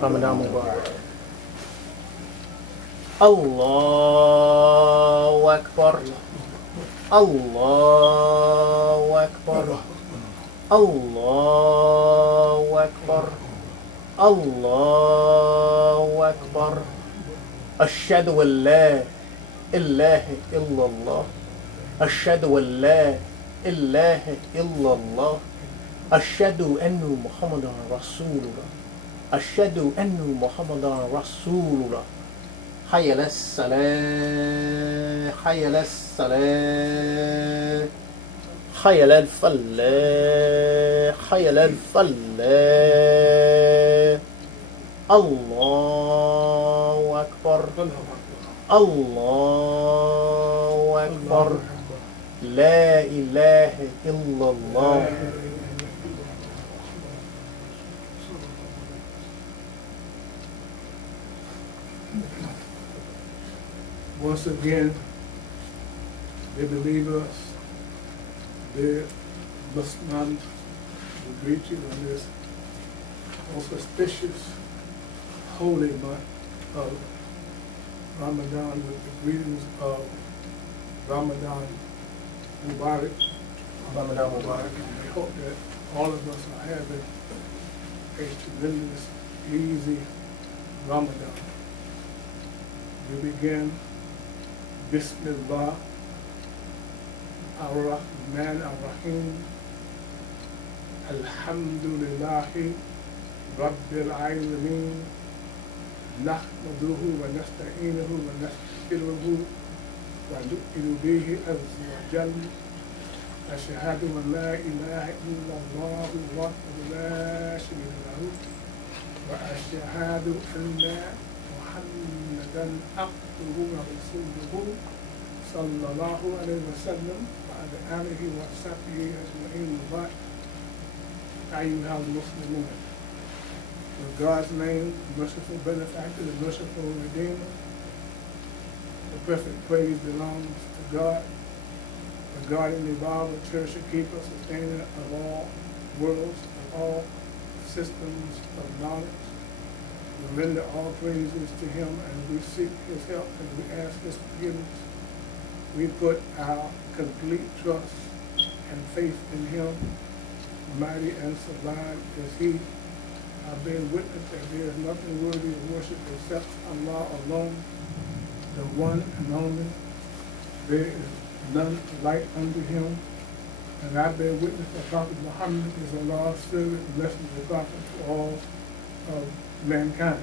Ramadan Mubarak. Allahu Akbar. Allahu Akbar. Allahu Akbar. Allahu Akbar. Ashhadu an la ilaha illallah. Ashhadu an la ilaha illallah. Ashhadu anna Muhammadan Rasulullah. Ashhadu anna Muhammadan Rasulullah. Hayya ala salah, hayya ala salah, hayya ala falah, hayya ala falah. Allahu Akbar. Allahu Akbar. La ilaha illallah. Once again, dear believers, dear Muslims, we greet you in this most auspicious, holy month of Ramadan with the greetings of Ramadan Mubarak. Ramadan Mubarak. We hope that all of us are having a tremendous, easy Ramadan. We begin Bismillah ar-Rahman ar-Rahim Alhamdulillahi Rabbil Alameen Nahmaduhu wa nasta'inuhu wa nastaghfiruhu wa nu'minu bihi azza wa jalla ashhadu an la ilaha illallah wahdahu la sharika lahu wa ashhadu anna محمدا عبده ورسوله صلى الله عليه وسلم وعلى آله وصحبه أجمعين وبعد. أيها المسلمون, in God's name, the merciful benefactor, the merciful redeemer, the perfect praise belongs to God, the guardian, revolver, cherisher, keeper, sustainer of all worlds, of all systems of knowledge. We render all praises to Him and we seek His help and we ask His forgiveness. We put our complete trust and faith in Him. Mighty and sublime is He. I bear witness that there is nothing worthy of worship except Allah alone, the one and only. There is none like unto Him. And I bear witness that Prophet Muhammad is Allah's servant, messenger, prophet to all of mankind.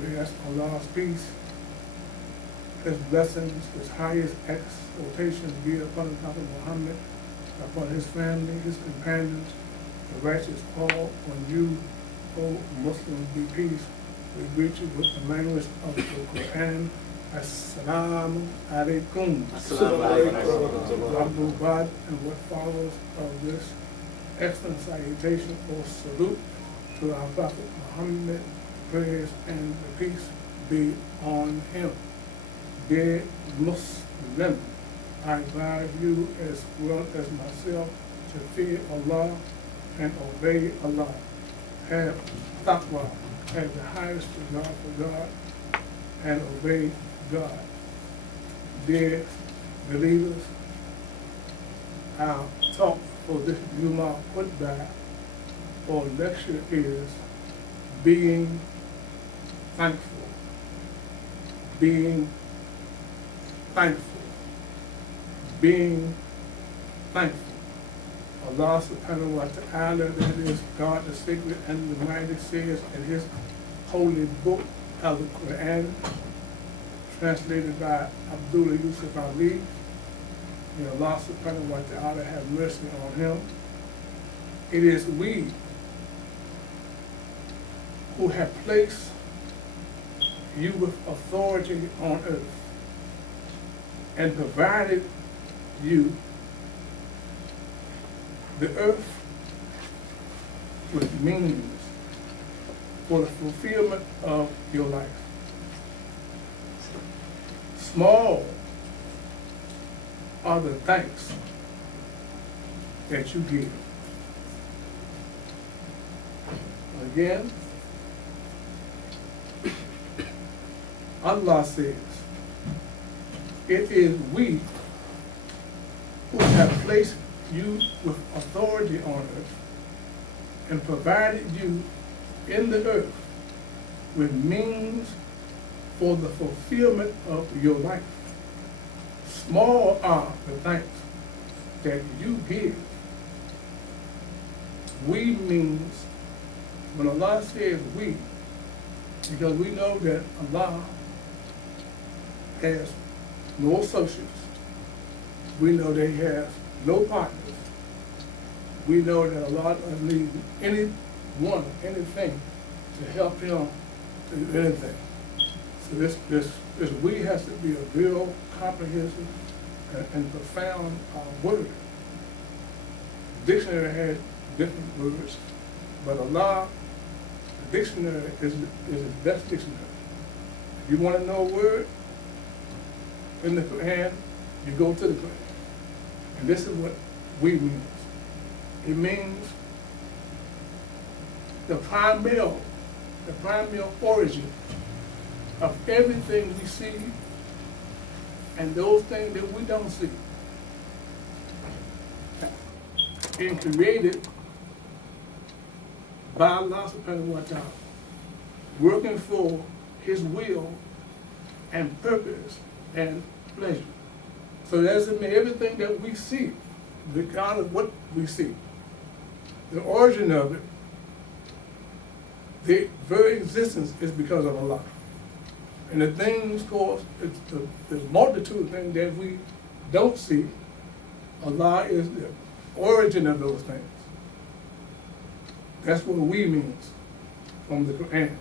We ask Allah's peace, His blessings, His highest exaltation be upon the Prophet Muhammad, upon his family, his companions, the righteous, all on you, O Muslims, be peace. We greet you with the language of the Quran. Assalamu alaikum. Abu Bad, and what follows of this excellent salutation or salute to our Prophet Muhammad, praise and peace be on him. Dear Muslim, I advise you as well as myself to fear Allah and obey Allah. Have taqwa, have the highest regard for God and obey God. Dear believers, our talk for this Juma khutbah or lecture is being thankful. Being thankful. Being thankful. Allah subhanahu wa ta'ala, that is God the sacred and the mighty, says in His holy book, Al-Quran, translated by Abdullah Yusuf Ali. May Allah subhanahu wa ta'ala have mercy on him. It is we who have placed you with authority on earth and provided you the earth with means for the fulfillment of your life. Small are the thanks that you give. Again, Allah says, it is we who have placed you with authority on earth and provided you in the earth with means for the fulfillment of your life. Small are the thanks that you give. We means, when Allah says we, because we know that Allah has no associates. We know that He has no partners. We know that Allah doesn't need anyone, anything to help Him to do anything. So this we has to be a real comprehensive and profound word. Dictionary has different words, but Allah, the dictionary is the best dictionary. If you want to know a word in the Quran, you go to the Quran. And this is what we means. It means the primary origin of everything we see and those things that we don't see. And created by Allah subhanahu wa ta'ala, working for His will and purpose and pleasure. So that doesn't mean everything that we see, regardless of what we see, the origin of it, the very existence is because of Allah. And the things, of course, the multitude of things that we don't see, Allah is the origin of those things. That's what we means from the Quran.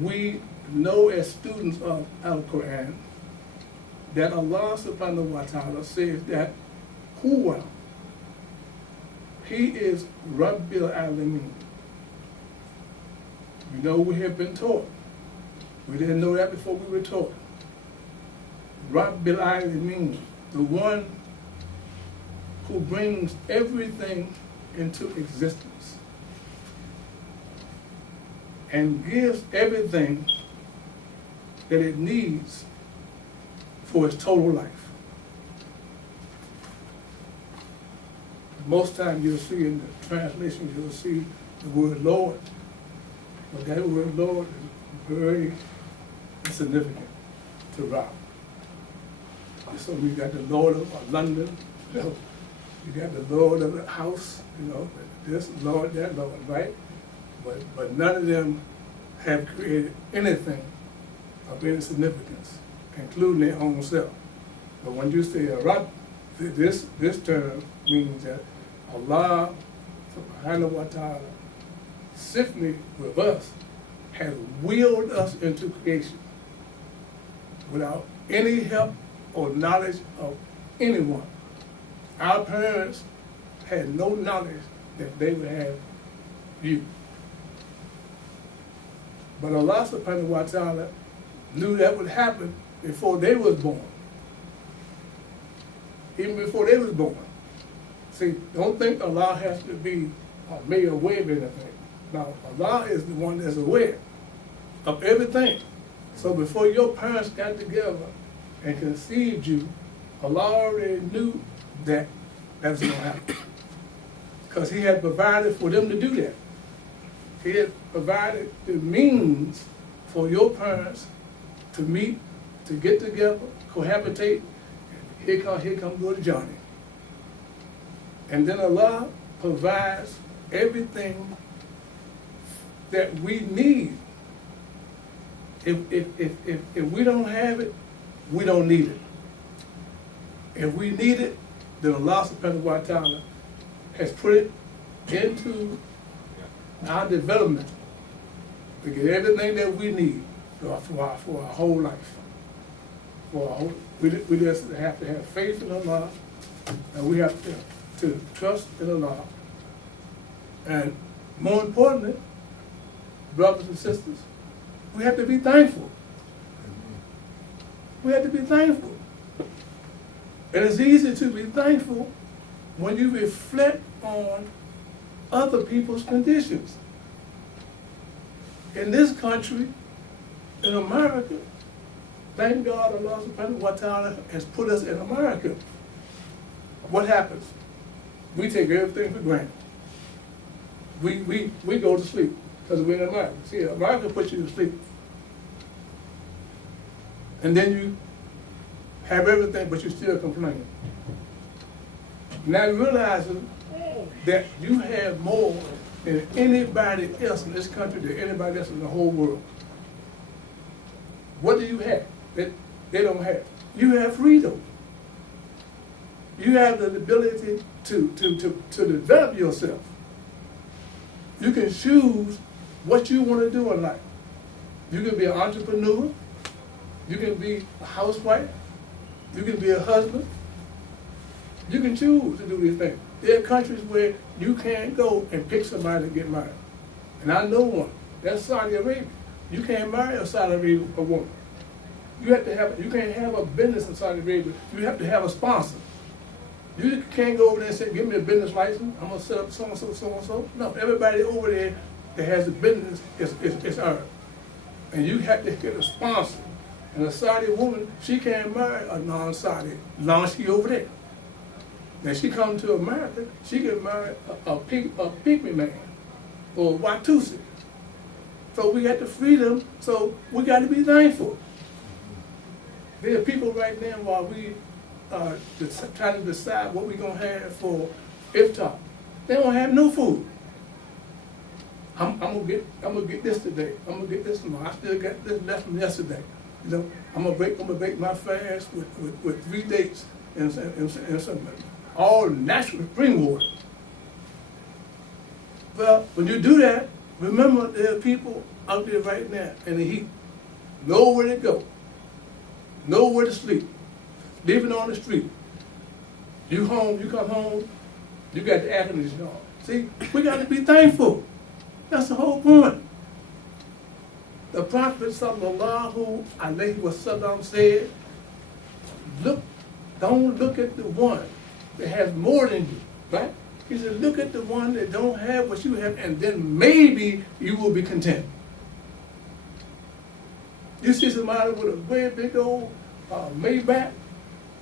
We know as students of Al-Quran that Allah subhanahu wa ta'ala says that Huwa, He is Rabbil Alameen. You know, we have been taught. We didn't know that before we were taught. Rabbil Alameen, the one who brings everything into existence and gives everything that it needs for its total life. Most times you'll see in the translations, you'll see the word Lord. But that word Lord is very insignificant to Ra. So you got the Lord of London, you know, you got the Lord of the house, you know, this Lord, that Lord, right? But none of them have created anything of any significance, including their own self. But when you say Rab, this term means that Allah subhanahu wa ta'ala, simply with us, has willed us into creation without any help or knowledge of anyone. Our parents had no knowledge that they would have you. But Allah subhanahu wa ta'ala knew that would happen before they was born. Even before they was born. See, don't think Allah has to be made aware of anything. Now, Allah is the one that's aware of everything. So before your parents got together and conceived you, Allah already knew that that was going to happen. Because He had provided for them to do that. He had provided the means for your parents to meet, to get together, cohabitate. Here come good Johnny. And then Allah provides everything that we need. If we don't have it, we don't need it. If we need it, then Allah subhanahu wa ta'ala has put it into our development to get everything that we need for our whole life. We just have to have faith in Allah, and we have to trust in Allah. And more importantly, brothers and sisters, we have to be thankful. We have to be thankful. And it's easy to be thankful when you reflect on other people's conditions. In this country, in America, thank God Allah subhanahu wa ta'ala has put us in America. What happens? We take everything for granted. We go to sleep because we're in America. See, America puts you to sleep. And then you have everything, but you still complain. Now realizing that you have more than anybody else in this country, than anybody else in the whole world. What do you have that they don't have? You have freedom. You have the ability to develop yourself. You can choose what you want to do in life. You can be an entrepreneur. You can be a housewife. You can be a husband. You can choose to do these things. There are countries where you can't go and pick somebody to get married. And I know one. That's Saudi Arabia. You can't marry a Saudi Arabian woman. You can't have a business in Saudi Arabia. You have to have a sponsor. You can't go over there and say, give me a business license. I'm going to set up so-and-so, so-and-so. No, everybody over there that has a business is earned. And you have to get a sponsor. And a Saudi woman, she can't marry a non-Saudi as long as she's over there. Now she comes to America, she can marry a pygmy man or a Watusi. So we got the freedom, so we got to be thankful. There are people right now while we are trying to decide what we're going to have for iftar. They don't have no food. I'm gonna get this today. I'm gonna get this tomorrow. I still got this left from yesterday. You know, I'm gonna break my fast with 3 dates and some all natural spring water. Well, when you do that, remember there are people out there right now in the heat, nowhere to go, nowhere to sleep, living on the street. You come home, you got the air conditioning on. See, we got to be thankful. That's the whole point. The Prophet sallallahu alaihi wasallam said, don't look at the one that has more than you, right? He said, look at the one that don't have what you have, and then maybe you will be content. You see somebody with a very big old Maybach,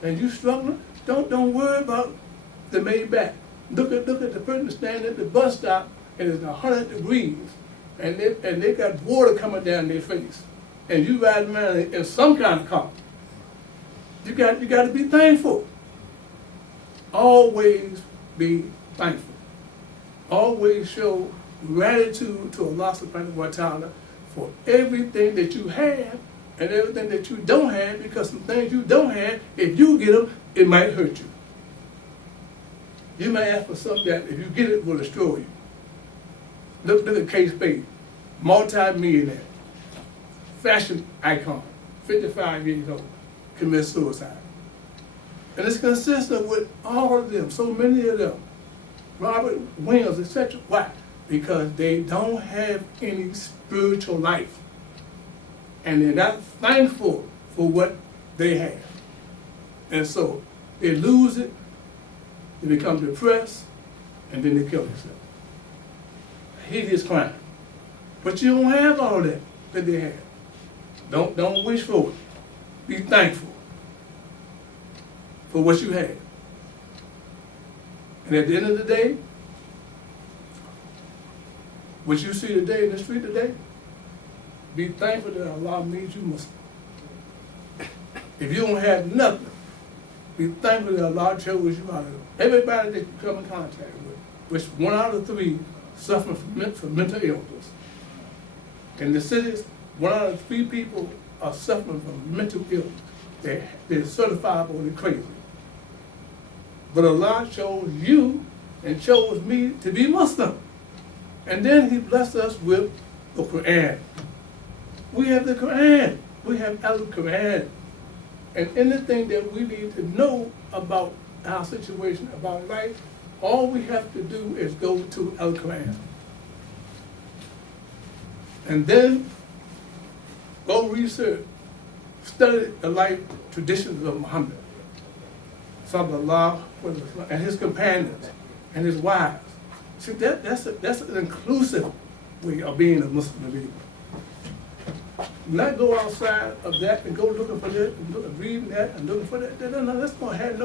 and you struggling, don't worry about the Maybach. Look at the person standing at the bus stop, and it's 100 degrees, and they got water coming down their face, and you riding around in some kind of car. You got to be thankful. Always be thankful. Always show gratitude to Allah subhanahu wa ta'ala for everything that you have and everything that you don't have, because some things you don't have, if you get them, it might hurt you. You may ask for something that if you get it will destroy you. Look at Kate Spade, multi-millionaire, fashion icon, 55 years old, commits suicide. And it's consistent with all of them, so many of them, Robert Williams, etc. Why? Because they don't have any spiritual life. And they're not thankful for what they have. And so they lose it, they become depressed, and then they kill themselves. A hideous crime. But you don't have all that they have. Don't wish for it. Be thankful for what you have. And at the end of the day, what you see today in the street today, be thankful that Allah made you Muslim. If you don't have nothing, be thankful that Allah chose you out of it. Everybody that you come in contact with, which 1 out of 3 suffering from mental illness. In the cities, 1 out of 3 people are suffering from mental illness. They're certifiable, they're crazy. But Allah chose you and chose me to be Muslim. And then He blessed us with the Quran. We have the Quran. We have Al-Quran. And anything that we need to know about our situation, about life, all we have to do is go to Al-Quran. And then go research, study the life traditions of Muhammad sallallahu alaihi wasallam, and his companions and his wives. See, that's an inclusive way of being a Muslim believer. Not go outside of that and go looking for that and reading that and looking for that. No, that's going to have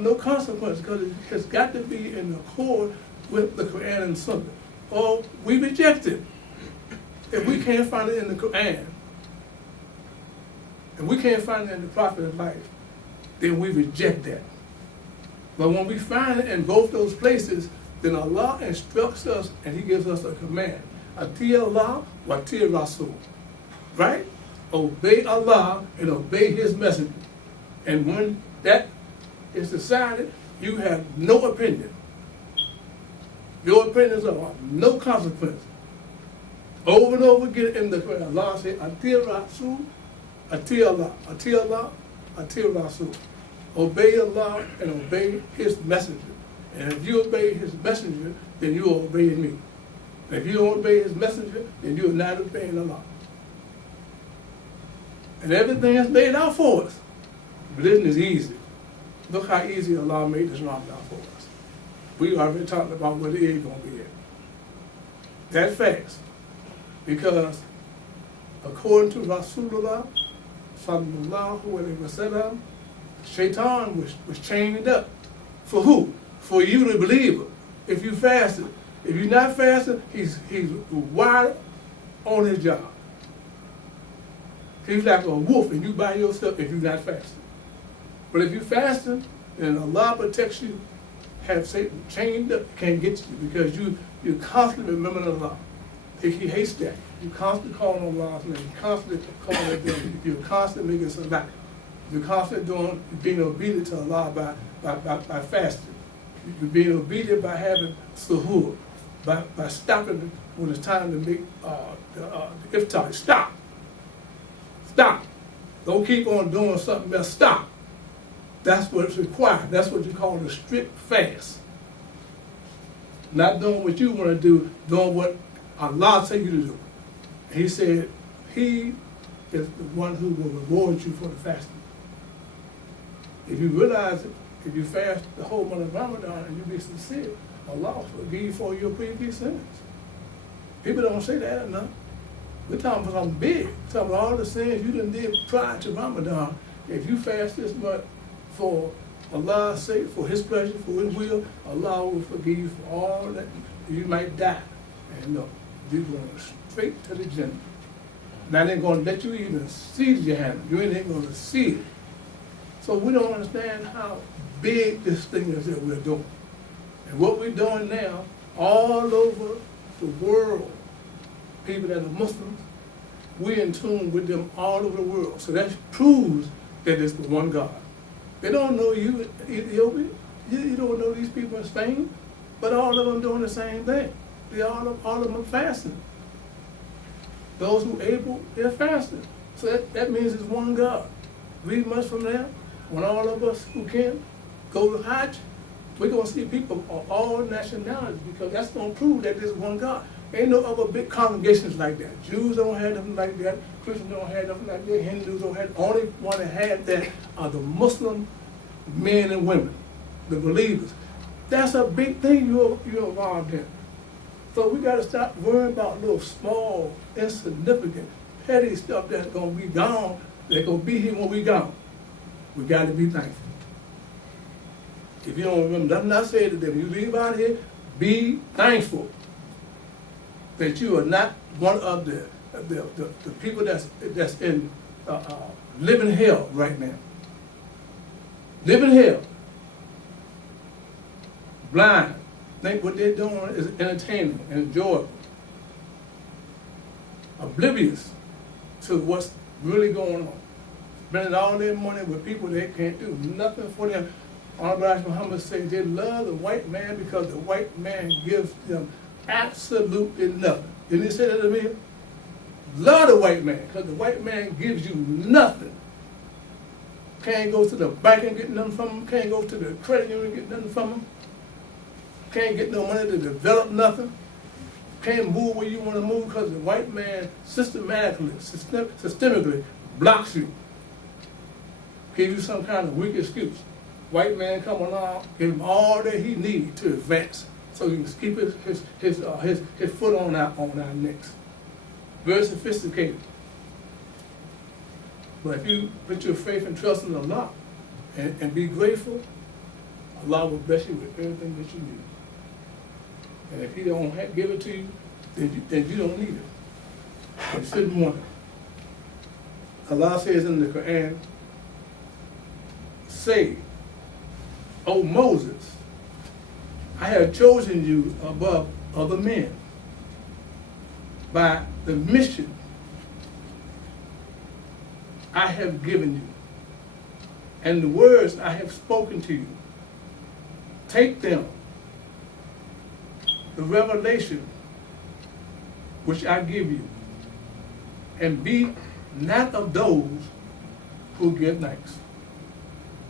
no consequence, because it has got to be in accord with the Quran and Sunnah, or we reject it. If we can't find it in the Quran, and we can't find it in the Prophet's life, then we reject that. But when we find it in both those places, then Allah instructs us and He gives us a command. Ati Allah wa ati Rasul. Right? Obey Allah and obey His messenger. And when that is decided, you have no opinion. Your opinions are of no consequence. Over and over again in the Quran, Allah said, Ati Rasul, Ati Allah, Ati Allah, Ati Rasul. Obey Allah and obey His messenger. And if you obey His messenger, then you are obeying me. And if you don't obey His messenger, then you are not obeying Allah. And everything is laid out for us. Religion is easy. Look how easy Allah made this Ramadan for us. We already talked about where the end going to be at. That fast. Because according to Rasulullah sallallahu alaihi wasallam, Shaitan was chained up. For who? For you, the believer. If you fasted. If you're not fasting, he's wide on his job. He's like a wolf and you by yourself if you're not fasting. But if you're fasting, then Allah protects you, have Satan chained up, can't get to you, because you're constantly remembering Allah. He hates that. You're constantly calling on Allah's name. You're constantly calling it down. You're constantly making salat. You're constantly being obedient to Allah by fasting. You're being obedient by having suhoor, by stopping when it's time to make the iftar. Stop. Stop. Don't keep on doing something else. Stop. That's what's required. That's what you call a strict fast. Not doing what you want to do, doing what Allah tells you to do. He said He is the one who will reward you for the fasting. If you realize it, if you fast the whole month of Ramadan and you be sincere, Allah will forgive you for your previous sins. People don't say that enough. We're talking about something big. We're talking about all the sins you done did prior to Ramadan. If you fast this month for Allah's sake, for His pleasure, for His will, Allah will forgive you for all that. You might die. And no, you're going straight to the Jannah. Now they're going to let you even see the Jahannam. You ain't going to see it. So we don't understand how big this thing is that we're doing. And what we're doing now, all over the world, people that are Muslims, we're in tune with them all over the world. So that proves that it's the one God. They don't know you, Ethiopia. You don't know these people in Spain, but all of them doing the same thing. All of them are fasting. Those who are able, they're fasting. So that means it's one God. 3 months from now, when all of us who can go to Hajj, we're going to see people of all nationalities, because that's going to prove that there's one God. Ain't no other big congregations like that. Jews don't have nothing like that. Christians don't have nothing like that. Hindus don't have. The only one that had that are the Muslim men and women, the believers. That's a big thing you're involved in. So we got to stop worrying about little small, insignificant, petty stuff that's going to be gone. They're going to be here when we gone. We got to be thankful. If you don't remember nothing I said to them, you leave out here, be thankful that you are not one of the people that's in living hell right now. Living hell. Blind. Think what they're doing is entertaining and enjoyable. Oblivious to what's really going on. Spending all their money with people that can't do nothing for them. Honorable Muhammad said they love the white man because the white man gives them absolutely nothing. Didn't he say that to me? Love the white man because the white man gives you nothing. Can't go to the bank and get nothing from him. Can't go to the credit union and get nothing from him. Can't get no money to develop nothing. Can't move where you want to move because the white man systemically blocks you. Give you some kind of weak excuse. white man come along, give him all that he needs to advance, so he can keep his foot on our necks. Very sophisticated. But if you put your faith and trust in Allah and be grateful, Allah will bless you with everything that you need. And if He don't give it to you, then you don't need it. You shouldn't want it. Allah says in the Quran, say, O Moses, I have chosen you above other men by the mission I have given you and the words I have spoken to you. Take them, the revelation which I give you, and be not of those who give thanks.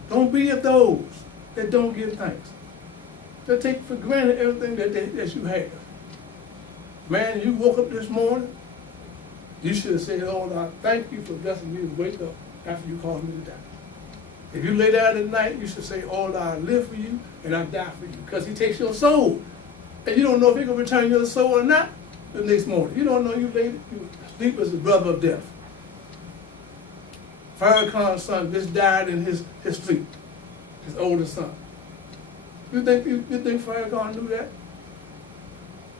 Don't be of those that don't give thanks. They take for granted everything that you have. Man, you woke up this morning, you should have said, oh Lord, thank you for blessing me to wake up after you called me to die. If you lay down at night, you should say, oh Lord, I live for you and I die for you, because He takes your soul. And you don't know if He can return your soul or not the next morning. You don't know you sleep as a brother of death. Farrakhan's son just died in his sleep, his oldest son. You think Farrakhan knew that?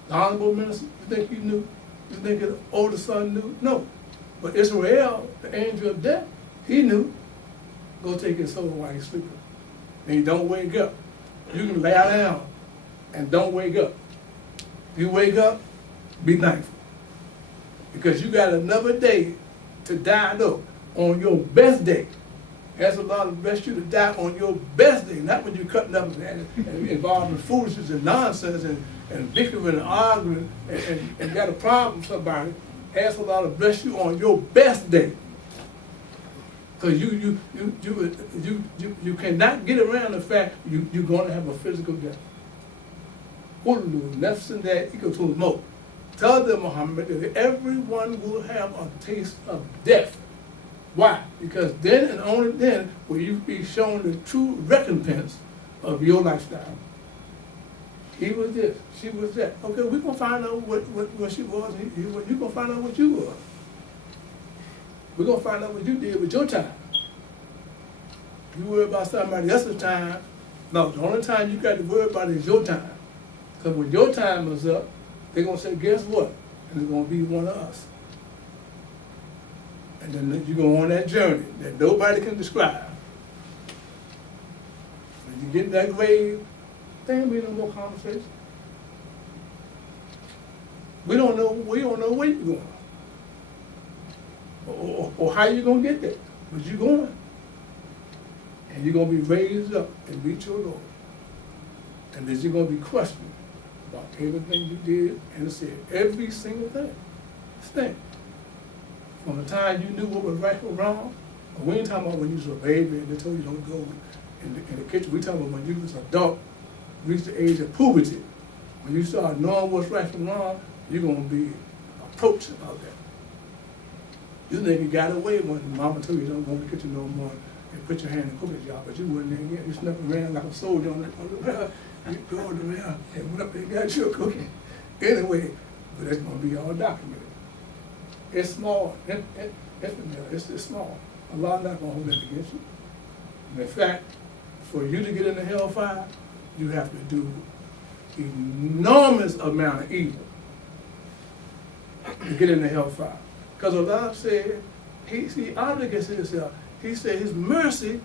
The honorable minister, you think he knew? You think his oldest son knew? No. But Israel, the angel of death, he knew. Go take his soul while he's sleeping. And you don't wake up. You can lay down and don't wake up. You wake up, be thankful. Because you got another day to die up on your best day. Ask Allah to bless you to die on your best day, not when you're cutting up and involved in foolishness and nonsense and bickering and arguing and got a problem with somebody. Ask Allah to bless you on your best day. Because you cannot get around the fact you're going to have a physical death. Tell them, Muhammad, that everyone will have a taste of death. Why? Because then and only then will you be shown the true recompense of your lifestyle. He was this, she was that. Okay, we're going to find out what she was, you're going to find out what you were. We're going to find out what you did with your time. You worry about somebody else's time. No, the only time you got to worry about is your time. Because when your time is up, they're going to say, guess what? And it's going to be one of us. And then you go on that journey that nobody can describe. When you get in that grave, there ain't be no more conversation. We don't know where you're going. Or how you're going to get there. But you're going. And you're going to be raised up and meet your Lord. And then you're going to be questioned about everything you did and said. Every single thing. Think. From the time you knew what was right or wrong, and we ain't talking about when you was a baby and they told you don't go in the kitchen. We talking about when you was an adult, reached the age of puberty. When you start knowing what's right from wrong, you're going to be approached about that. You think you got away when mama told you don't go in the kitchen no more and put your hand in the cooking jar, but you wasn't there yet. You snuck around like a soldier on the ground. You going around and went up there and got your cooking. Anyway, but it's going to be all documented. It's small, it's small. Allah's not going to hold that against you. And in fact, for you to get into hellfire, you have to do enormous amount of evil to get into hellfire. Because Allah said, He obligates Himself. He said His mercy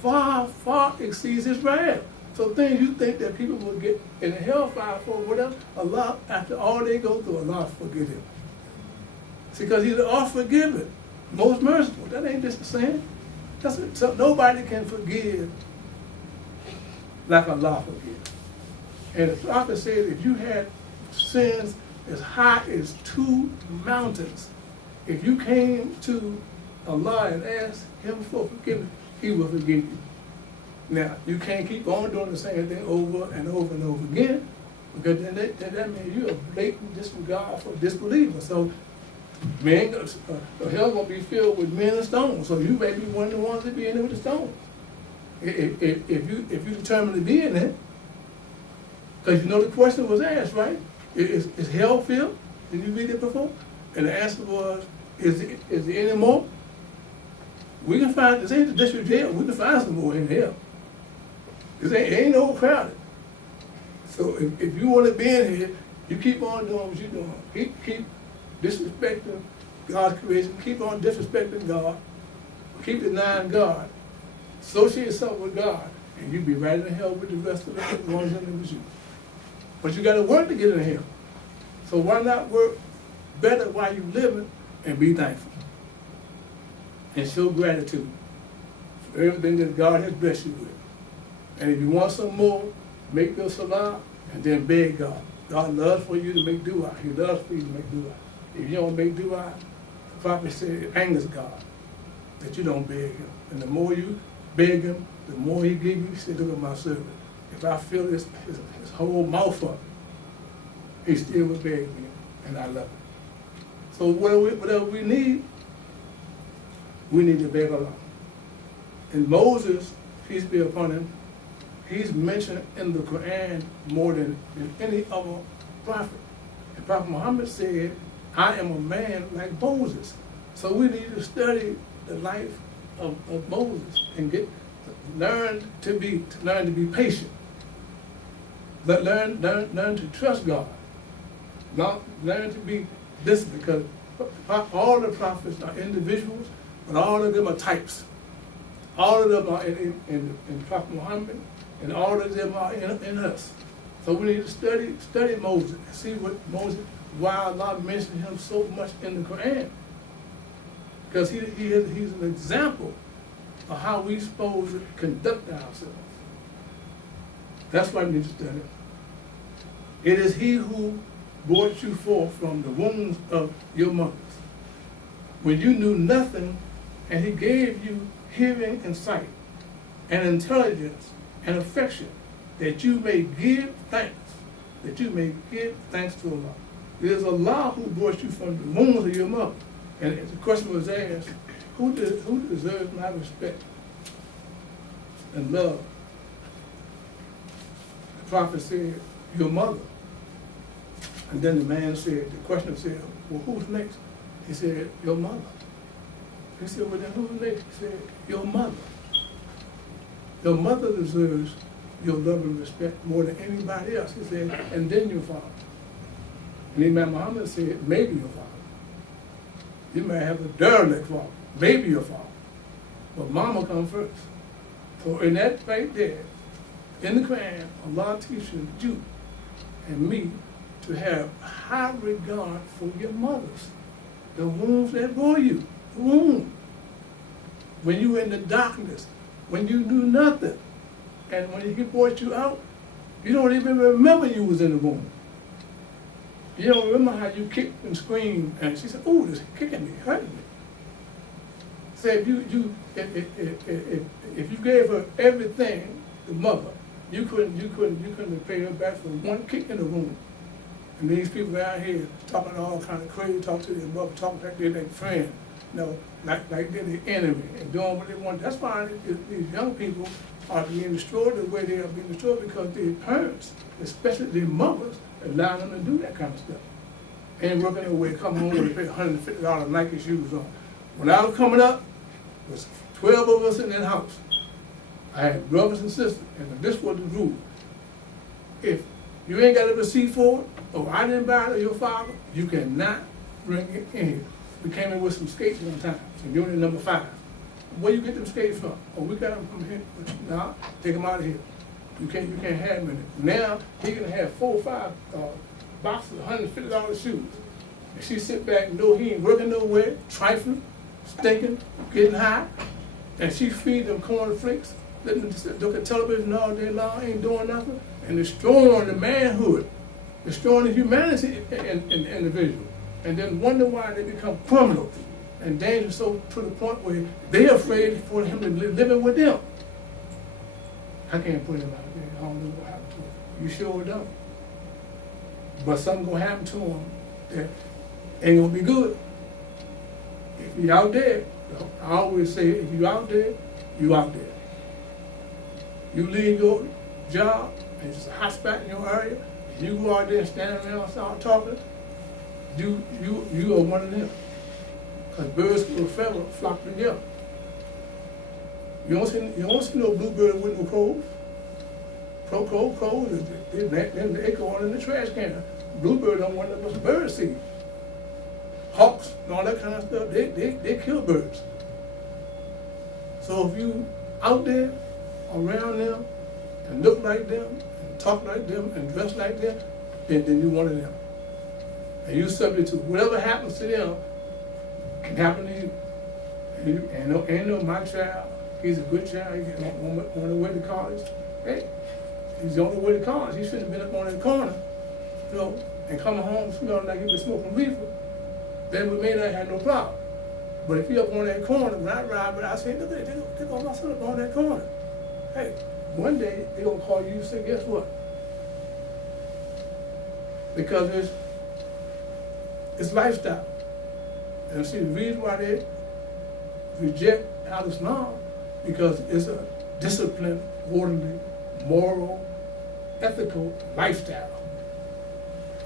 far, far exceeds His wrath. So things you think that people will get in the hellfire for, whatever, Allah, after all they go through, Allah forgive them. See, because He's all forgiving, most merciful. That ain't just the same. So nobody can forgive like Allah forgives. And the prophet said, if you had sins as high as 2 mountains, if you came to Allah and asked Him for forgiveness, He will forgive you. Now, you can't keep on doing the same thing over and over and over again, because then that means you're a blatant disregard for disbeliever. So, hell gonna be filled with men and stones. So you may be one of the ones that be in there with the stones. If you determine to be in it, because you know the question was asked, right? Is hell filled? Did you read it before? And the answer was, is there any more? We can find, this ain't the district jail, we can find some more in hell. It ain't overcrowded. So if you want to be in here, you keep on doing what you're doing. Keep disrespecting God's creation, keep on disrespecting God, keep denying God, associate yourself with God, and you'll be right in hell with the rest of the ones in there with you. But you got to work to get in here. So why not work better while you're living and be thankful? And show gratitude for everything that God has blessed you with. And if you want some more, make your salah and then beg God. God loves for you to make dua. He loves for you to make dua. If you don't make dua, the prophet said it angers God that you don't beg him. And the more you beg him, the more he gives you. He said, look at my servant. If I fill his whole mouth up, he still will beg me, and I love it. So whatever we need to beg Allah. And Moses, peace be upon him, he's mentioned in the Quran more than any other prophet. And Prophet Muhammad said, I am a man like Moses. So we need to study the life of Moses and learn to be patient. But learn to trust God. Learn to be disciplined, because all the prophets are individuals, but all of them are types. All of them are in Prophet Muhammad, and all of them are in us. So we need to study Moses and see why Allah mentioned him so much in the Quran. Because he's an example of how we're supposed to conduct ourselves. That's why we need to study. It is he who brought you forth from the wombs of your mothers, when you knew nothing, and he gave you hearing and sight, and intelligence and affection, that you may give thanks, to Allah. It is Allah who brought you from the wombs of your mother. And the question was asked, who deserves my respect and love? The prophet said, your mother. And then the man said, the questioner said, well, who's next? He said, your mother. He said, well, then who's next? He said, your mother. Your mother deserves your love and respect more than anybody else. He said, and then your father. And Imam Muhammad said, maybe your father. You may have a derelict father, maybe your father. But mama comes first. So in that right there, in the Quran, Allah teaches you and me to have high regard for your mothers, the wombs that bore you, the womb. When you were in the darkness, when you knew nothing, and when he brought you out, you don't even remember you was in the womb. You don't remember how you kicked and screamed, and she said, "Oh, this is kicking me, hurting me." Say if you gave her everything, the mother, you couldn't have paid her back for one kick in the womb. And these people out here talking all kind of crazy, talk to their mother, talking like they're their friend, like they're the enemy, and doing what they want. That's why these young people are being destroyed the way they are being destroyed, because their parents, especially their mothers, allow them to do that kind of stuff. Ain't working their way, come home and pay $150 Nike shoes on. When I was coming up, there was 12 of us in that house. I had brothers and sisters, and this was the rule. If you ain't got a receipt for it, or I didn't buy it, or your father, you cannot bring it in here. We came in with some skates one time, so unit number 5. Where you get them skates from? Oh, we got them from here. Nah, take them out of here. You can't have them in it. Now, he can have 4 or 5 boxes of $150 shoes. And she sit back and know he ain't working nowhere, trifling, stinking, getting high, and she feed them cornflakes, letting them look at television all day long, ain't doing nothing, and destroying the manhood, destroying the humanity in the individual, and then wonder why they become criminals and dangerous, so to the point where they're afraid for him to live with them. I can't put him out there. I don't know what happened to him. You sure don't. But something gonna happen to him that ain't gonna be good. If you out there, I always say, if you out there, you out there. You leave your job, and it's a hot spot in your area, and you go out there and stand around and start talking, you are one of them. Because birds will feather flock together. You don't see no bluebird with no crows. Crows, they go on in the trash can. Bluebird don't want to bird seed. Hawks and all that kind of stuff, they kill birds. So if you out there around them and look like them and talk like them and dress like them, then you one of them. And you subject to whatever happens to them can happen to you. And no, my child, he's a good child, he's on the way to college. Hey, he's on the way to college. He shouldn't have been up on that corner, and coming home smelling like he was smoking reefer. Then we may not have no problem. But if you're up on that corner, when I ride, but I say, look at it, they're going to myself up on that corner. Hey, one day they're going to call you and say, guess what? Because it's lifestyle. And see, the reason why they reject Al-Islam, because it's a disciplined, orderly, moral, ethical lifestyle.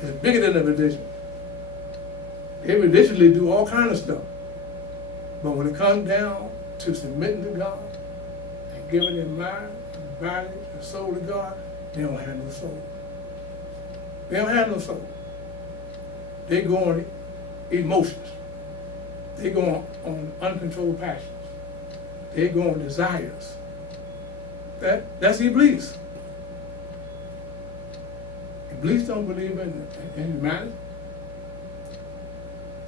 It's bigger than a religion. They religiously do all kinds of stuff. But when it comes down to submitting to God and giving their mind, body, and soul to God, they don't have no soul. They don't have no soul. They go on emotions. They go on uncontrolled passions. They go on desires. That's Iblis. Iblis don't believe in humanity.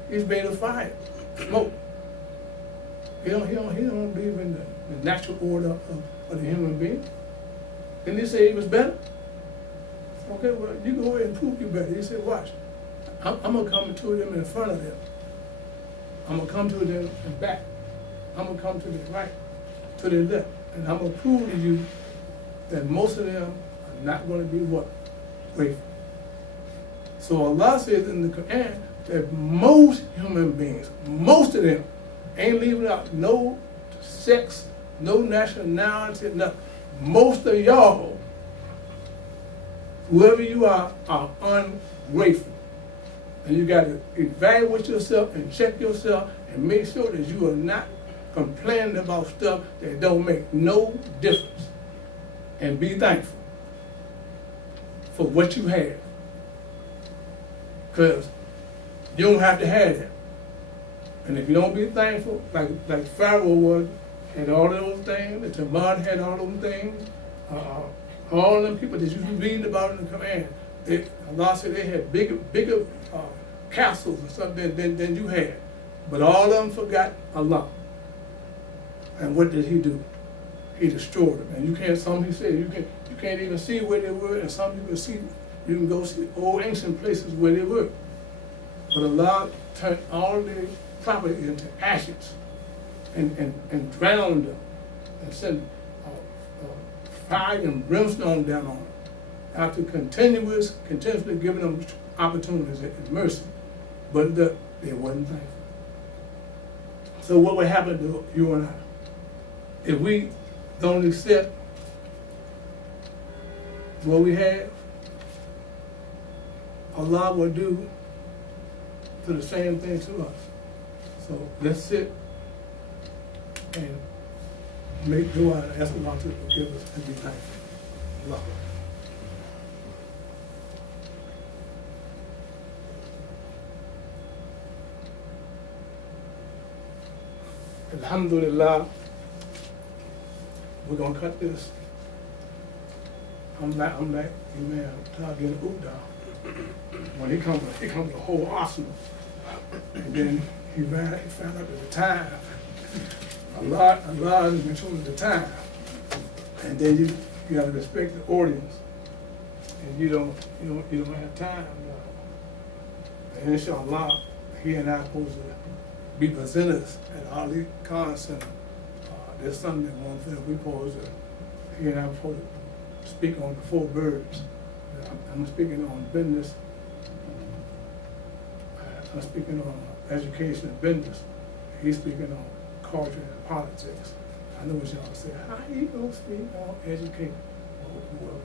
He's made of fire, smoke. He don't believe in the natural order of the human being. Then they say he was better. Okay, well, you go ahead and prove you better. He said, watch. I'm gonna come to them in front of them. I'm gonna come to them in back. I'm gonna come to their right, to their left. And I'm gonna prove to you that most of them are not gonna be what? Grateful. So Allah says in the Quran that most human beings, most of them, ain't leaving out no sex, no nationality, nothing. Most of y'all, whoever you are ungrateful. And you got to evaluate yourself and check yourself and make sure that you are not complaining about stuff that don't make no difference. And be thankful for what you have. Because you don't have to have that. And if you don't be thankful, like Pharaoh was, had all those things, the Tamad had all those things, all them people that you read about in the Quran, Allah said they had bigger castles and stuff than you had. But all of them forgot Allah. And what did he do? He destroyed them. And you can't, he said, you can't even see where they were, and some you can go see old ancient places where they were. But Allah turned all their property into ashes and drowned them and sent fire and brimstone down on them after continuously giving them opportunities and mercy. But they wasn't thankful. So what would happen to you and I if we don't accept what we have? Allah will do the same thing to us. So let's sit and make dua and ask Allah to forgive us and be thankful. Allah. Alhamdulillah, we're gonna cut this. I'm like Imam getting Uqda. When he comes with a whole arsenal. And then he found out at the time, Allah has been showing the time. And then you gotta respect the audience. And you don't have time. And inshallah, he and I are supposed to be presenters at Ali Khan Center this Sunday. One thing we supposed to, he and I are supposed to speak on the 4 birds. I'm speaking on business. I'm speaking on education and business. He's speaking on culture and politics. I know what y'all say. How he gonna speak on education?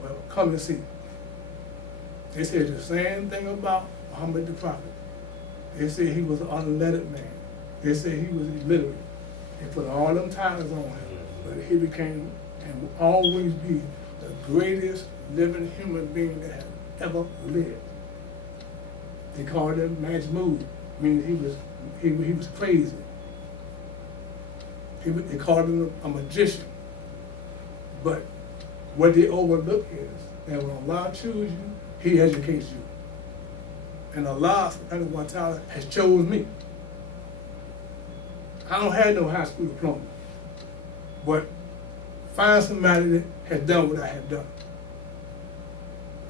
Well, come and see. They said the same thing about Muhammad the Prophet. They said he was an unlettered man. They said he was illiterate. They put all them titles on him, but he became and will always be the greatest living human being that has ever lived. They called him Majmood, meaning he was crazy. They called him a magician. But what they overlook is that when Allah chooses you, He educates you. And Allah subhanahu wa ta'ala has chose me. I don't have no high school diploma, but find somebody that has done what I have done.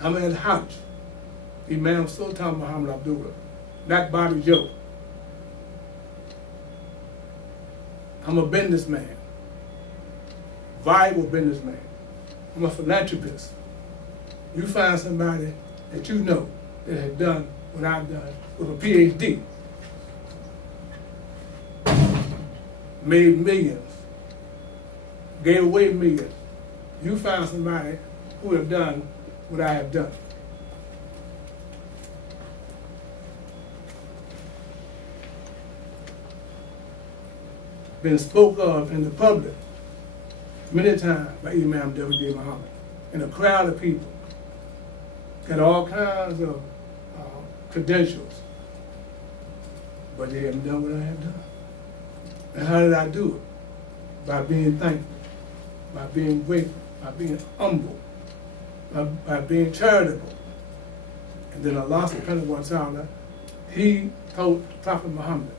I'm at Hajj, Imam Sultan Muhammad Abdullah, not Bobby Joe. I'm a businessman, viable businessman. I'm a philanthropist. You find somebody that you know that has done what I've done with a PhD, made millions, gave away millions. You find somebody who have done what I have done. Been spoke of in the public many times by Imam W.D. Muhammad, in a crowd of people. Got all kinds of credentials, but they haven't done what I have done. And how did I do it? By being thankful, by being grateful, by being humble, by being charitable. And then Allah subhanahu wa ta'ala, He told Prophet Muhammad,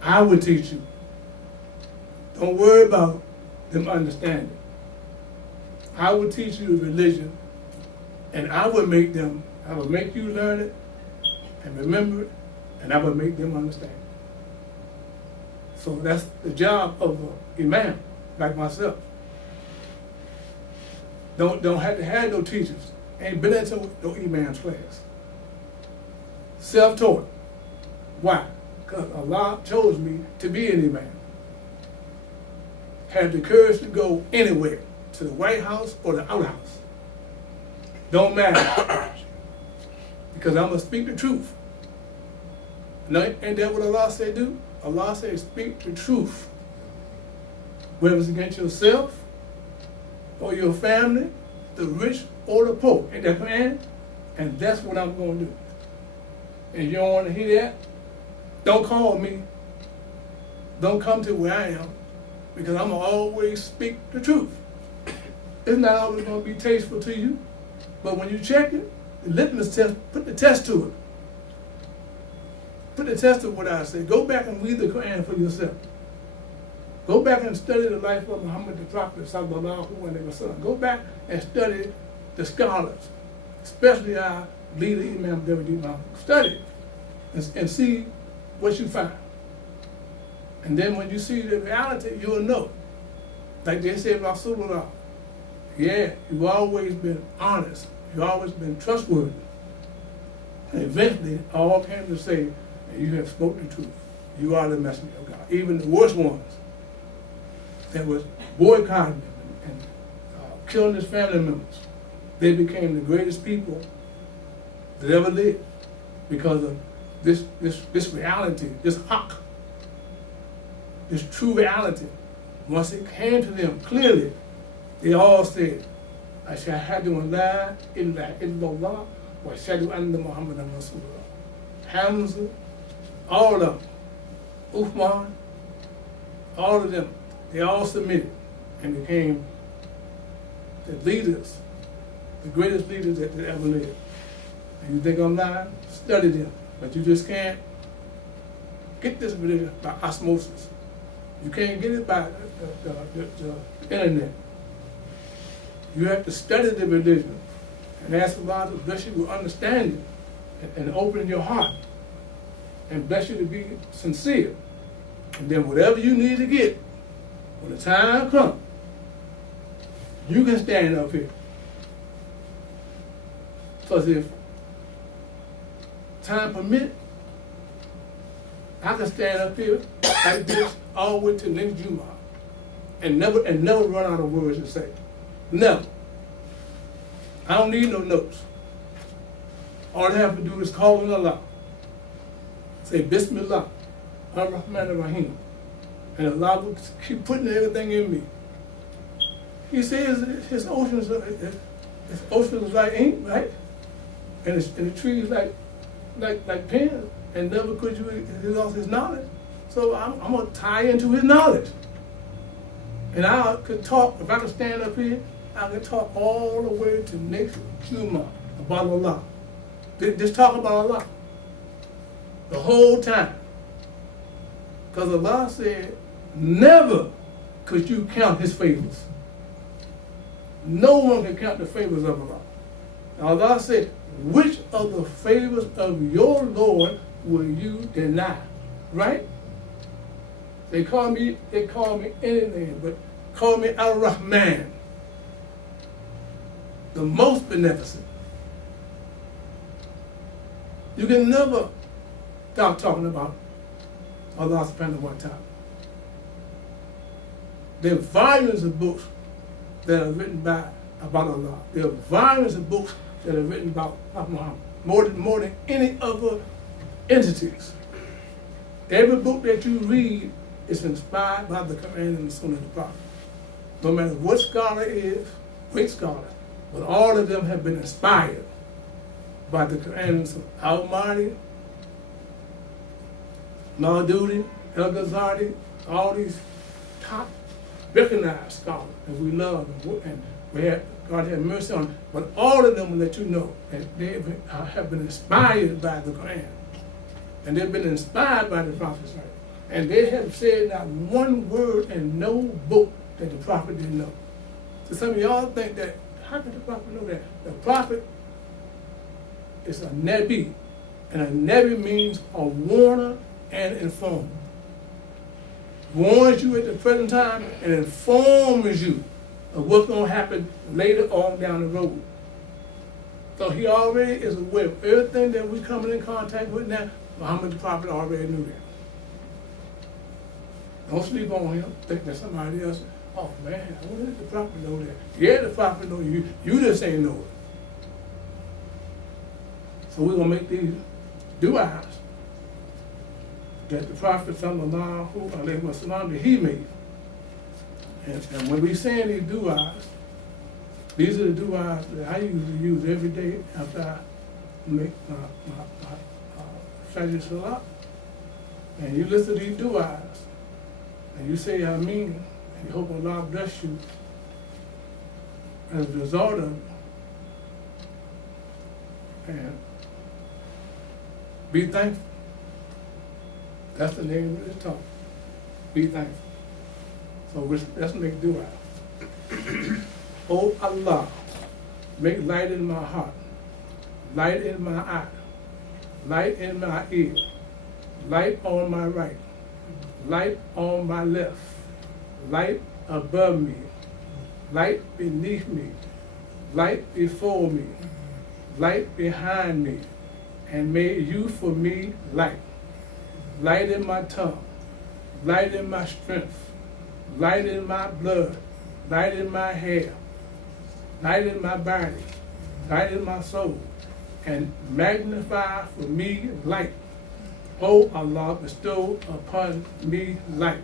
I will teach you. Don't worry about them understanding. I will teach you the religion, and I will make you learn it and remember it, and I will make them understand it. So that's the job of an imam, like myself. Don't have to have no teachers. Ain't been into no imam's class. Self-taught. Why? Because Allah chose me to be an imam. Have the courage to go anywhere, to the White House or the outhouse. Don't matter. Because I'm going to speak the truth. No, ain't that what Allah said do? Allah said speak the truth. Whether it's against yourself or your family, the rich or the poor. Ain't that command? And that's what I'm going to do. And you don't want to hear that? Don't call me. Don't come to where I am, because I'm going to always speak the truth. It's not always going to be tasteful to you, but when you check it, the litmus test, put the test to it. Put the test to what I say. Go back and read the Quran for yourself. Go back and study the life of Muhammad the Prophet, sallallahu alaihi wasallam. Go back and study the scholars, especially our leader, Imam W.D. Muhammad. Study it and see what you find. And then when you see the reality, you'll know. Like they say about Sultan, yeah, you've always been honest. You've always been trustworthy. And eventually, all came to say, you have spoken the truth. You are the messenger of God. Even the worst ones that was boycotting him and killing his family members, they became the greatest people that ever lived because of this reality, this haqq, this true reality. Once it came to them clearly, they all said, Ashhadu an la ilaha illallah wa ashhadu anna Muhammadan Rasulullah. Hamza, all of them, Uthman, all of them, they all submitted and became the leaders, the greatest leaders that ever lived. And you think I'm lying? Study them. But you just can't get this religion by osmosis. You can't get it by the internet. You have to study the religion and ask Allah to bless you with understanding and open your heart and bless you to be sincere. And then whatever you need to get, when the time comes, you can stand up here. Because if time permit, I can stand up here like this all the way to the next Juma, and never run out of words to say. Never. I don't need no notes. All I have to do is call on Allah. Say Bismillah, Ar-Rahman Ar-Rahim. And Allah will keep putting everything in me. He says his oceans like ink, right? And the trees like pens, and never could you exhaust his knowledge. So I'm gonna tie into his knowledge. And I could talk, if I could stand up here, I could talk all the way to next Juma about Allah. Just talk about Allah. The whole time. Because Allah said, never could you count his favors. No one can count the favors of Allah. Now Allah said, which of the favors of your Lord will you deny? Right? They call me anything, but call me Ar-Rahman, the most beneficent. You can never stop talking about Allah subhanahu wa ta'ala. There are volumes of books that are written about Allah. There are volumes of books that are written about Muhammad, more than any other entities. Every book that you read is inspired by the Quran and the Sunnah of the Prophet. No matter what scholar is, great scholar, but all of them have been inspired by the Quran and Sunnah. Al-Mahdi, Maududi, El-Ghazali, all these top recognized scholars that we love and God have mercy on, but all of them will let you know that they have been inspired by the Quran, and they've been inspired by the Prophet's life, and they have said not one word in no book that the Prophet didn't know. So some of y'all think that, how could the Prophet know that? The Prophet is a Nabi, and a Nabi means a warner and informer. Warns you at the present time and informs you of what's going to happen later on down the road. So he already is aware of everything that we're coming in contact with now. Muhammad the Prophet already knew that. Don't sleep on him, think that somebody else, oh man, I wonder if the Prophet know that. Yeah, the Prophet know you just ain't know it. So we're going to make these du'as that the Prophet sallallahu alaihi wasallam that he made. And when we saying these du'as, these are the du'as that I usually use every day after I make my Fajr Salat. And you listen to these du'as, and you say Ameen, and you hope Allah bless you as a result of it. And be thankful. That's the name of this talk. Be thankful. So let's make dua. Oh Allah, make light in my heart, light in my eye, light in my ear, light on my right, light on my left, light above me, light beneath me, light before me, light behind me, and made you for me light. Light in my tongue, light in my strength, light in my blood, light in my hair, light in my body, light in my soul, and magnify for me light. O Allah, bestow upon me light.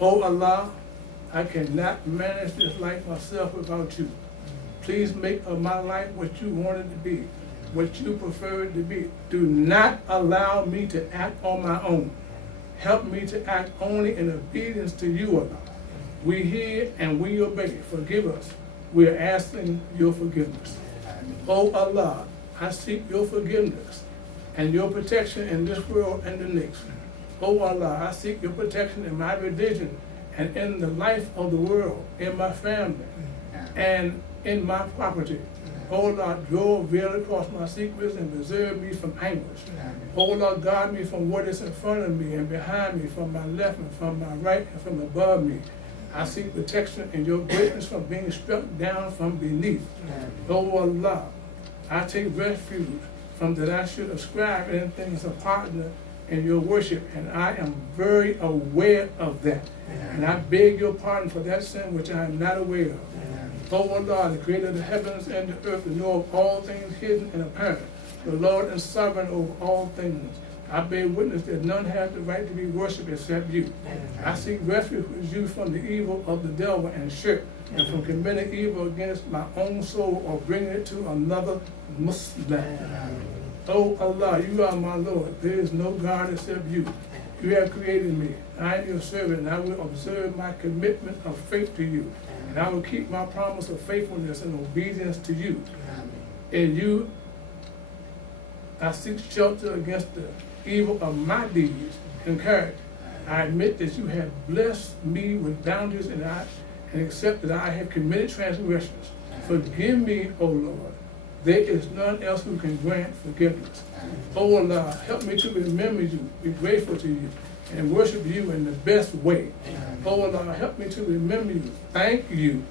O Allah, I cannot manage this life myself without you. Please make of my life what you want it to be, what you prefer it to be. Do not allow me to act on my own. Help me to act only in obedience to you, Allah. We hear and we obey. Forgive us. We are asking your forgiveness. Oh Allah, I seek your forgiveness and your protection in this world and the next. Oh Allah, I seek your protection in my religion and in the life of the world, in my family, and in my property. Oh Lord, draw a veil across my secrets and preserve me from anguish. Oh Lord, guard me from what is in front of me and behind me, from my left and from my right and from above me. I seek protection in your greatness from being struck down from beneath. Oh Allah, I take refuge from that I should ascribe anything as a partner in your worship, and I am very aware of that. And I beg your pardon for that sin which I am not aware of. O Allah, the creator of the heavens and the earth, the knower of all things hidden and apparent, the Lord and sovereign over all things. I bear witness that none have the right to be worshipped except you. I seek refuge with you from the evil of the devil and shirk, and from committing evil against my own soul or bringing it to another Muslim. Oh Allah, you are my Lord. There is no God except you. You have created me. I am your servant, and I will observe my commitment of faith to you. And I will keep my promise of faithfulness and obedience to you. And you, I seek shelter against the evil of my deeds and character. I admit that you have blessed me with boundaries, and accept that I have committed transgressions. Forgive me, O Lord. There is none else who can grant forgiveness. O Allah, help me to remember you, be grateful to you, and worship you in the best way. O Allah, help me to remember you, thank you,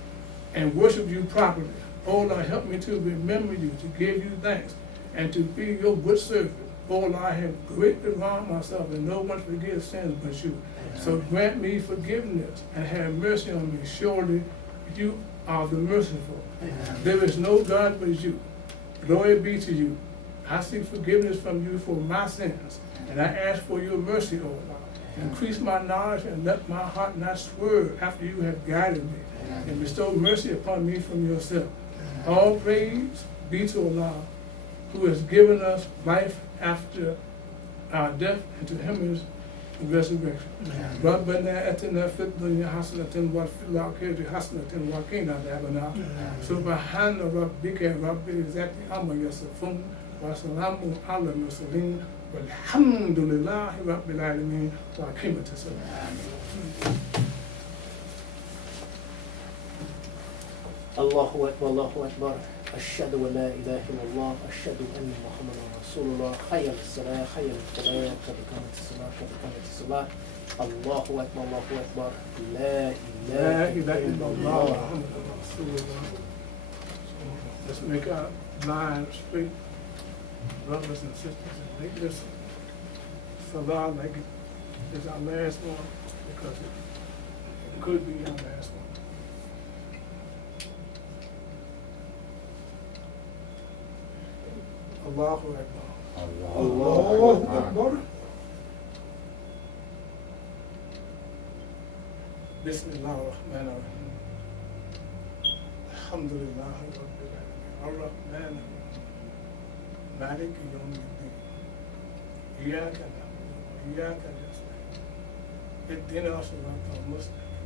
and worship you properly. O Allah, help me to remember you, to give you thanks, and to be your good servant. O Allah, I have greatly wronged myself, and no one forgives sins but you. So grant me forgiveness and have mercy on me. Surely you are the merciful. There is no God but you. Glory be to you. I seek forgiveness from you for my sins, and I ask for your mercy, O Allah. Increase my knowledge and let my heart not swerve after you have guided me, and bestow mercy upon me from yourself. All praise be to Allah, who has given us life after our death, and to him is the resurrection. ربنا آتنا في الدنيا حسنة وفي الآخرة حسنة وقنا عذاب النار. سبحان ربك رب العزة عما يصفون وسلام على المرسلين والحمد لله رب العالمين وأقم الصلاة. Allahu Akbar, Allahu Akbar. Ashhadu an la ilaha illallah, ashhadu anna Muhammadan Rasulullah. Hayya as-salah, hayya al-falah, qad qamat as-salah, qad qamat as-salah. Allahu Akbar, Allahu Akbar. La ilaha illallah. Muhammadan Rasulullah. Let's make our minds straight, brothers and sisters, and make this salah like it is our last one, because it could be our last one. Allahu Akbar. Allahu Akbar. Bismillah ar-Rahman ar-Rahim. Alhamdulillah Rabbil Alamin. Ar-Rahman ar-Rahim. Malik yawm al-din. Iyyaka na'budu wa iyyaka nasta'in. Ihdina as-sirata al-mustaqim.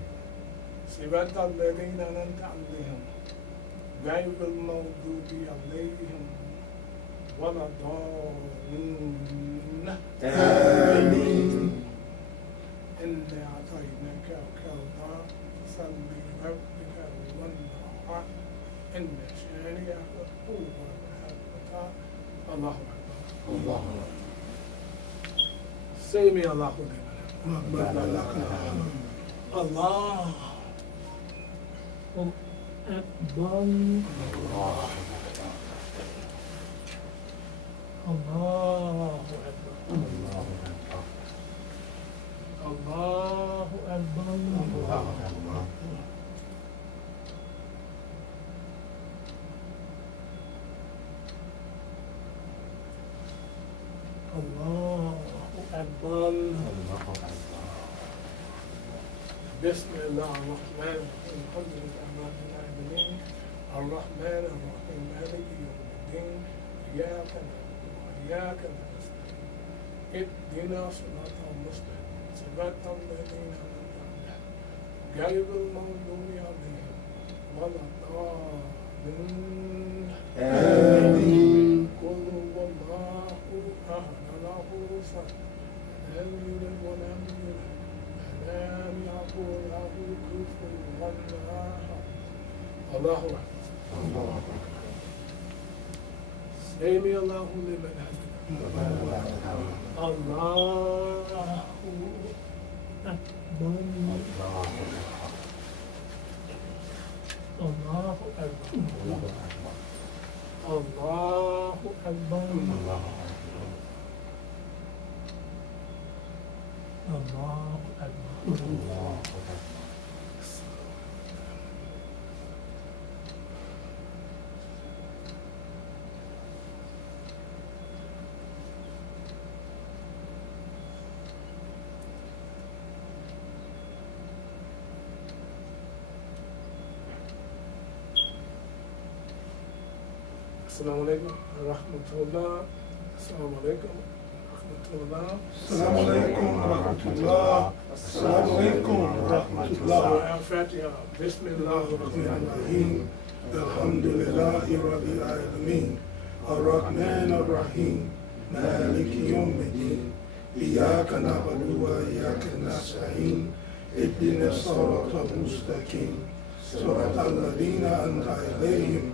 Sirata alladhina an'amta 'alayhim. Ghayril maghdubi 'alayhim ولا ضالين. آمين. إنا أعطيناك الكوثر فصل لربك وانحر إن شانئك هو الأبتر. الله أكبر. الله أكبر. سمع الله لمن حمده. الله أكبر. Allahu Akbar. Allahu Akbar. Allahu Akbar. Allahu Akbar. Allahu Akbar. Allahu Akbar. Bismillah ar-Rahman ar-Rahim. Alhamdulillah Rabbil Alamin. Ar-Rahman ar-Rahim. Maliki yawm al-din. Iyyaka إياك نستعين اهدنا صراط المستقيم صراط الذين أنعمت عليهم غير المغضوب عليهم ولا الضالين. آمين. قل هو الله أحد الله الصمد لم يلد ولم يولد ولم يكن له كفوا أحد. الله أكبر. الله أكبر. سمع الله لمن حمده. الله أكبر. الله أكبر. الله أكبر. Allahu Akbar. Assalamu alaikum wa rahmatullah. Assalamu alaikum wa rahmatullah. السلام عليكم ورحمة الله. السلام عليكم ورحمة الله. Al-Fatiha. Bismillah الرحمن الرحيم الحمد لله رب العالمين الرحمن الرحيم مالك يوم الدين إياك نعبد وإياك نستعين اهدنا الصراط المستقيم صراط الذين أنعمت عليهم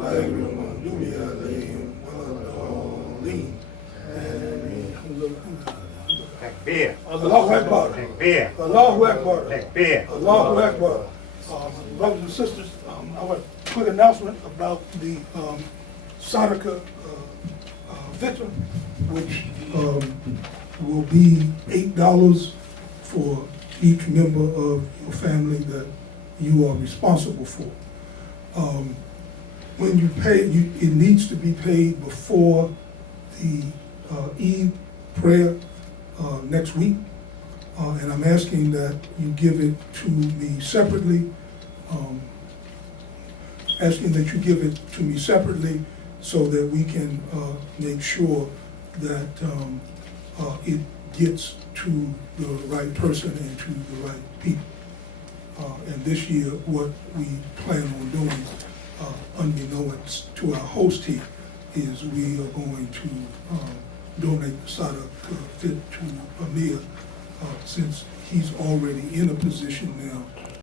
غير المغضوب عليهم ولا الضالين آمين. Takbir. Allahu Akbar. Takbir. Allahu Akbar. Takbir. Allahu Akbar. Brothers and sisters, I want a quick announcement about the Sonica victim, which will be $8 for each member of your family that you are responsible for. When you pay, it needs to be paid before the Eid prayer next week. And I'm asking that you give it to me separately, so that we can make sure that it gets to the right person and to the right people. And this year, what we plan on doing, unbeknownst to our host here, is we are going to donate the Sada to Amir, since he's already in a position now